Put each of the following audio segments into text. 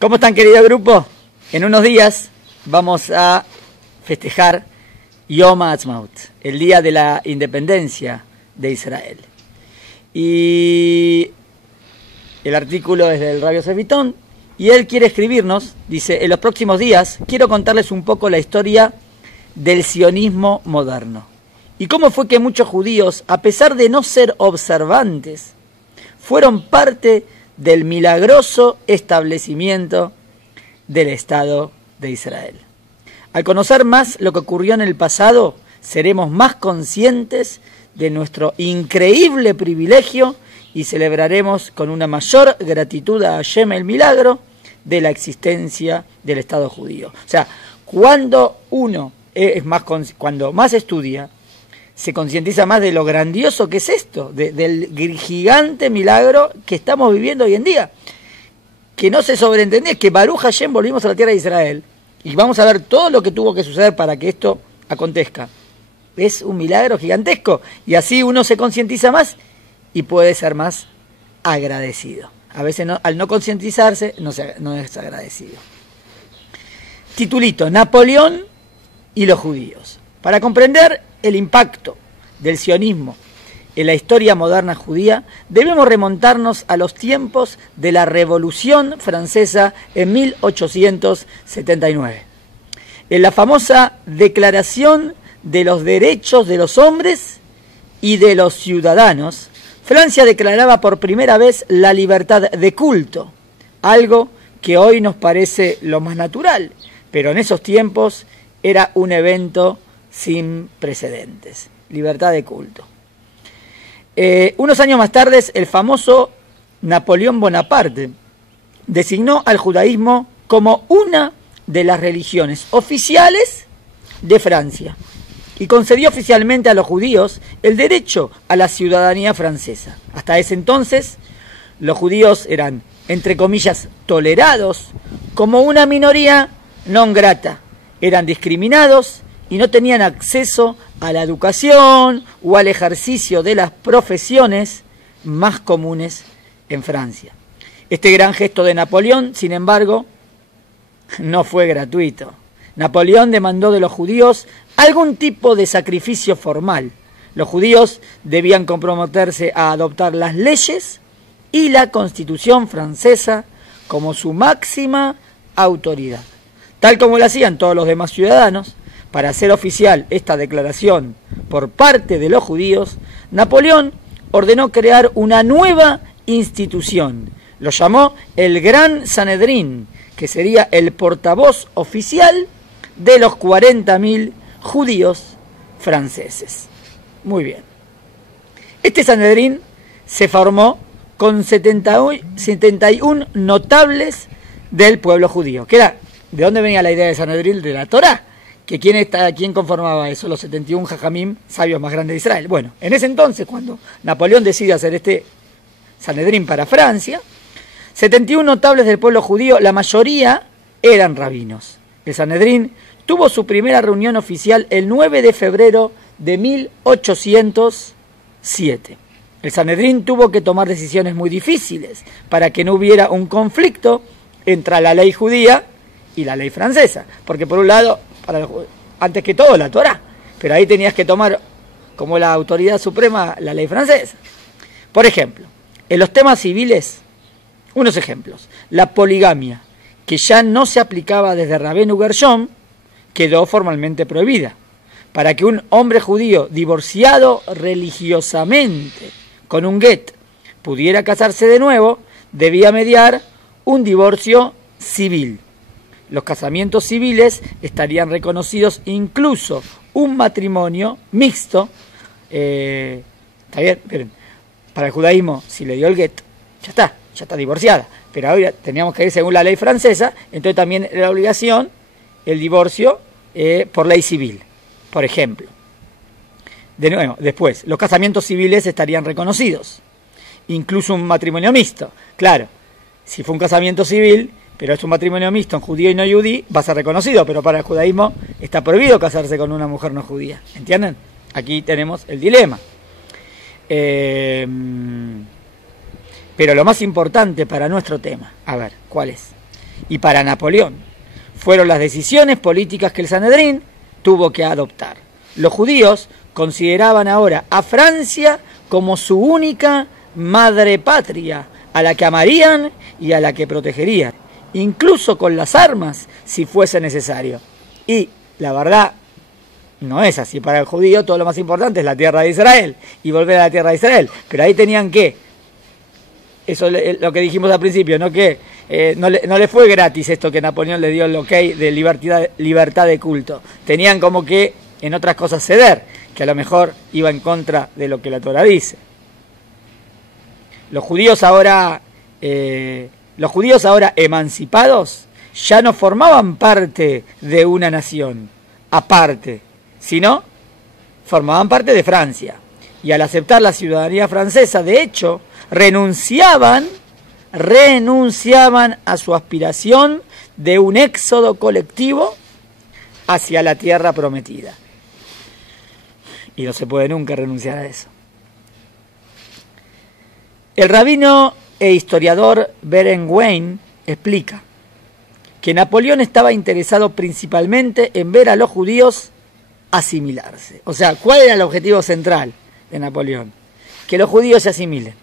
¿Cómo están, querido grupo? En unos días vamos a festejar Yom HaAtzmaut, el día de la independencia de Israel. Y el artículo es del Rabbi Yosef Bitton, y él quiere escribirnos, dice: en los próximos días quiero contarles un poco la historia del sionismo moderno. Y cómo fue que muchos judíos, a pesar de no ser observantes, fueron parte del milagroso establecimiento del Estado de Israel. Al conocer más lo que ocurrió en el pasado, seremos más conscientes de nuestro increíble privilegio y celebraremos con una mayor gratitud a Hashem el milagro de la existencia del Estado judío. O sea, cuando uno cuando más estudia, se concientiza más de lo grandioso que es esto, del gigante milagro que estamos viviendo hoy en día. Que no se sobreentendía, que Baruch Hashem volvimos a la tierra de Israel. Y vamos a ver todo lo que tuvo que suceder para que esto acontezca. Es un milagro gigantesco. Y así uno se concientiza más y puede ser más agradecido. A veces al no concientizarse no es agradecido. Titulito: Napoleón y los judíos. Para comprender el impacto del sionismo en la historia moderna judía, debemos remontarnos a los tiempos de la Revolución Francesa en 1879. En la famosa Declaración de los Derechos de los Hombres y de los Ciudadanos, Francia declaraba por primera vez la libertad de culto, algo que hoy nos parece lo más natural, pero en esos tiempos era un evento sin precedentes. Libertad de culto. Unos años más tarde, el famoso Napoleón Bonaparte designó al judaísmo como una de las religiones oficiales de Francia y concedió oficialmente a los judíos el derecho a la ciudadanía francesa. Hasta ese entonces, los judíos eran, entre comillas, tolerados como una minoría non grata. Eran discriminados y no tenían acceso a la educación o al ejercicio de las profesiones más comunes en Francia. Este gran gesto de Napoleón, sin embargo, no fue gratuito. Napoleón demandó de los judíos algún tipo de sacrificio formal. Los judíos debían comprometerse a adoptar las leyes y la Constitución francesa como su máxima autoridad. Tal como lo hacían todos los demás ciudadanos. Para hacer oficial esta declaración por parte de los judíos, Napoleón ordenó crear una nueva institución. Lo llamó el Gran Sanedrín, que sería el portavoz oficial de los 40.000 judíos franceses. Muy bien. Este Sanedrín se formó con 71 notables del pueblo judío. ¿De dónde venía la idea de Sanedrín? De la Torá. ¿Quién conformaba eso? Los 71 jajamim, sabios más grandes de Israel. Bueno, en ese entonces, cuando Napoleón decide hacer este Sanedrín para Francia, 71 notables del pueblo judío, la mayoría eran rabinos. El Sanedrín tuvo su primera reunión oficial el 9 de febrero de 1807. El Sanedrín tuvo que tomar decisiones muy difíciles para que no hubiera un conflicto entre la ley judía y la ley francesa. Porque por un lado, antes que todo, la Torá, pero ahí tenías que tomar como la autoridad suprema la ley francesa. Por ejemplo, en los temas civiles, unos ejemplos: la poligamia, que ya no se aplicaba desde Rabenu Gershom, quedó formalmente prohibida. Para que un hombre judío divorciado religiosamente con un get pudiera casarse de nuevo, debía mediar un divorcio civil. Los casamientos civiles estarían reconocidos, incluso un matrimonio mixto. Está bien, miren, para el judaísmo, si le dio el get, ya está divorciada. Pero ahora teníamos que ir según la ley francesa, entonces también era la obligación el divorcio por ley civil, por ejemplo. De nuevo, después, los casamientos civiles estarían reconocidos, incluso un matrimonio mixto. Claro, si fue un casamiento civil, pero es un matrimonio mixto en judío y no judí, va a ser reconocido, pero para el judaísmo está prohibido casarse con una mujer no judía. ¿Entienden? Aquí tenemos el dilema. Pero lo más importante para nuestro tema, a ver, ¿cuál es? y para Napoleón. Fueron las decisiones políticas que el Sanedrín tuvo que adoptar. Los judíos consideraban ahora a Francia como su única madre patria, a la que amarían y a la que protegerían, incluso con las armas si fuese necesario. Y la verdad, no es así. Para el judío todo lo más importante es la tierra de Israel y volver a la tierra de Israel. Pero ahí tenían que, eso es lo que dijimos al principio, ¿no? Que no le fue gratis esto que Napoleón le dio el ok de libertad de culto. Tenían como que en otras cosas ceder, que a lo mejor iba en contra de lo que la Torá dice. Los judíos ahora emancipados ya no formaban parte de una nación aparte, sino formaban parte de Francia. Y al aceptar la ciudadanía francesa, de hecho, renunciaban a su aspiración de un éxodo colectivo hacia la tierra prometida. Y no se puede nunca renunciar a eso. El rabino e historiador Berenwain explica que Napoleón estaba interesado principalmente en ver a los judíos asimilarse. O sea, ¿cuál era el objetivo central de Napoleón? Que los judíos se asimilen.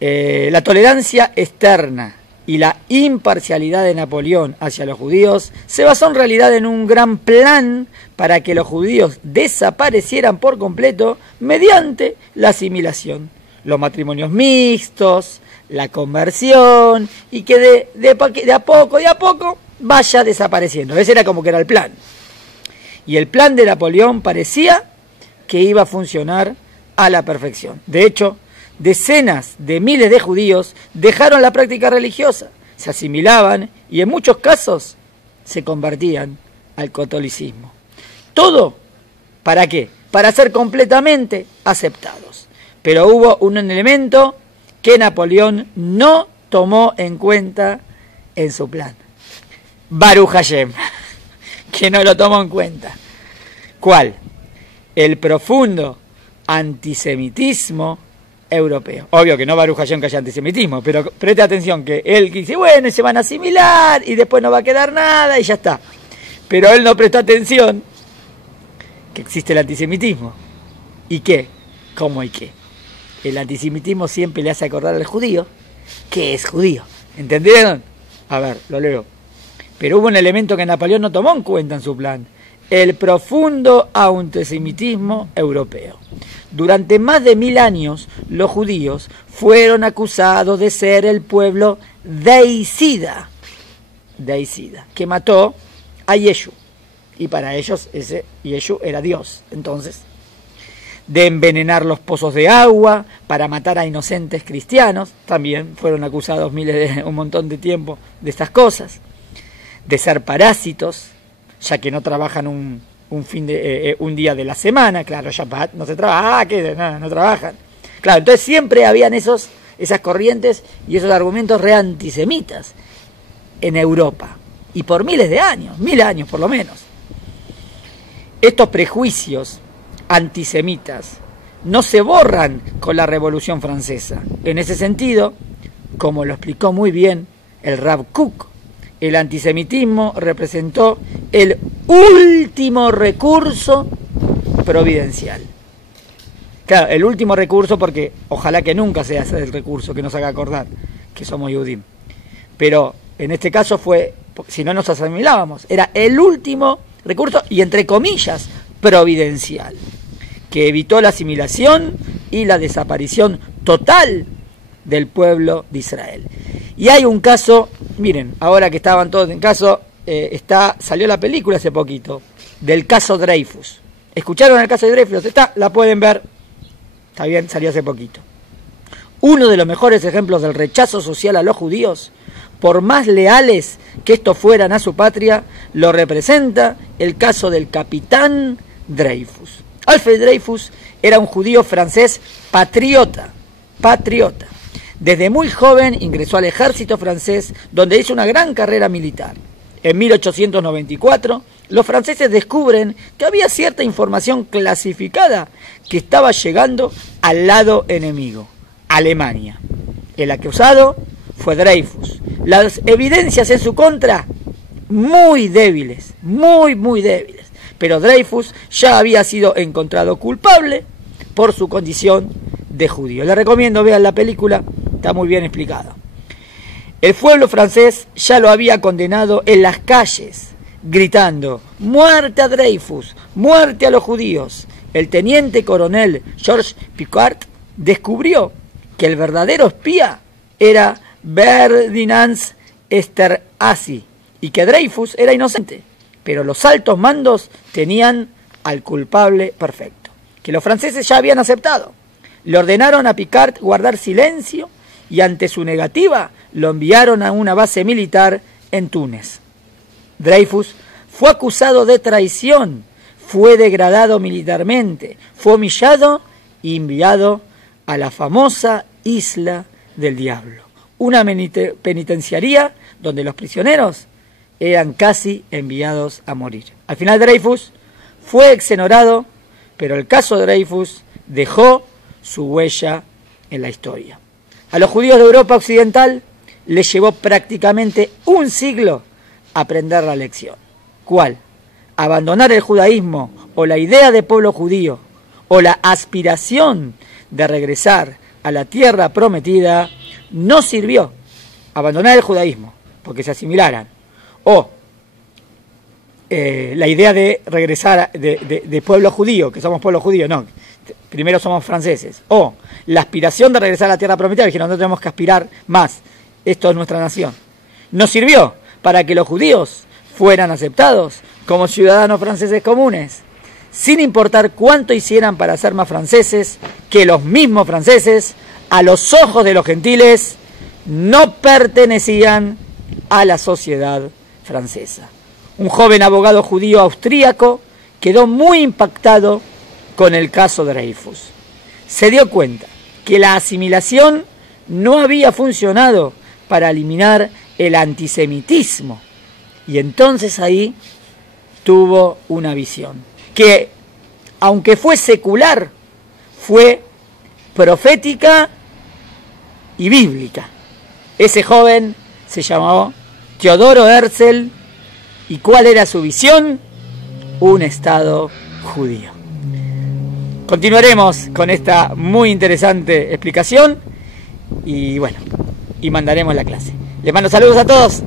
La tolerancia externa y la imparcialidad de Napoleón hacia los judíos se basó en realidad en un gran plan para que los judíos desaparecieran por completo mediante la asimilación, los matrimonios mixtos, la conversión, y que de a poco vaya desapareciendo. Ese era como que era el plan. Y el plan de Napoleón parecía que iba a funcionar a la perfección. De hecho, decenas de miles de judíos dejaron la práctica religiosa, se asimilaban y en muchos casos se convertían al catolicismo. ¿Todo para qué? Para ser completamente aceptados. Pero hubo un elemento que Napoleón no tomó en cuenta en su plan. Baruch Hashem, que no lo tomó en cuenta. ¿Cuál? El profundo antisemitismo europeo. Obvio que no Baruch Hashem que haya antisemitismo, pero preste atención que él dice, bueno, se van a asimilar y después no va a quedar nada y ya está. Pero él no prestó atención que existe el antisemitismo. ¿Y qué? ¿Cómo y qué? El antisemitismo siempre le hace acordar al judío que es judío. ¿Entendieron? A ver, lo leo. Pero hubo un elemento que Napoleón no tomó en cuenta en su plan: el profundo antisemitismo europeo. Durante más de 1000 años, los judíos fueron acusados de ser el pueblo deicida, que mató a Yeshu. Y para ellos ese Yeshu era Dios. Entonces, de envenenar los pozos de agua para matar a inocentes cristianos, también fueron acusados un montón de tiempo de estas cosas. De ser parásitos, ya que no trabajan un día de la semana. Claro, Shabbat no se trabaja, no trabajan. Claro, entonces siempre habían esas corrientes y esos argumentos re antisemitas en Europa, y por miles de años, 1000 años por lo menos. Estos prejuicios antisemitas no se borran con la Revolución Francesa. En ese sentido, como lo explicó muy bien el Rav Kook, el antisemitismo representó el último recurso providencial. Claro, el último recurso, porque ojalá que nunca sea ese el recurso que nos haga acordar que somos Yehudim. Pero en este caso fue, si no nos asimilábamos, era el último recurso y entre comillas providencial, que evitó la asimilación y la desaparición total del pueblo de Israel. Y hay un caso, miren, ahora que estaban todos en caso, salió la película hace poquito, del caso Dreyfus. ¿Escucharon el caso de Dreyfus? La pueden ver, está bien, salió hace poquito. Uno de los mejores ejemplos del rechazo social a los judíos, por más leales que estos fueran a su patria, lo representa el caso del capitán Dreyfus. Alfred Dreyfus era un judío francés patriota. Desde muy joven ingresó al ejército francés, donde hizo una gran carrera militar. En 1894, los franceses descubren que había cierta información clasificada que estaba llegando al lado enemigo, Alemania. El acusado fue Dreyfus, Las evidencias en su contra, muy débiles, muy débiles. Pero Dreyfus ya había sido encontrado culpable por su condición de judío. Les recomiendo, vean la película, está muy bien explicado. El pueblo francés ya lo había condenado en las calles, gritando: ¡muerte a Dreyfus! ¡Muerte a los judíos! El teniente coronel Georges Picquart descubrió que el verdadero espía era Ferdinand Esterhazy y que Dreyfus era inocente, pero los altos mandos tenían al culpable perfecto, que los franceses ya habían aceptado. Le ordenaron a Picquart guardar silencio y ante su negativa lo enviaron a una base militar en Túnez. Dreyfus fue acusado de traición, fue degradado militarmente, fue humillado y enviado a la famosa Isla del Diablo, una penitenciaría donde los prisioneros eran casi enviados a morir. Al final Dreyfus fue exonerado, pero el caso de Dreyfus dejó su huella en la historia. A los judíos de Europa Occidental les llevó prácticamente un siglo aprender la lección. ¿Cuál? Abandonar el judaísmo o la idea de pueblo judío o la aspiración de regresar a la tierra prometida no sirvió. Abandonar el judaísmo porque se asimilaran, o la idea de regresar de pueblo judío, que somos pueblo judío, no, primero somos franceses, o la aspiración de regresar a la tierra prometida, dijeron: no tenemos que aspirar más, esto es nuestra nación. No sirvió para que los judíos fueran aceptados como ciudadanos franceses comunes, sin importar cuánto hicieran para ser más franceses que los mismos franceses. A los ojos de los gentiles no pertenecían a la sociedad francesa. Un joven abogado judío austríaco quedó muy impactado con el caso Dreyfus. Se dio cuenta que la asimilación no había funcionado para eliminar el antisemitismo. Y entonces ahí tuvo una visión, que aunque fue secular, fue profética y bíblica. Ese joven se llamó Teodoro Herzl. ¿Y cuál era su visión? Un Estado judío. Continuaremos con esta muy interesante explicación y bueno, y mandaremos la clase. Les mando saludos a todos.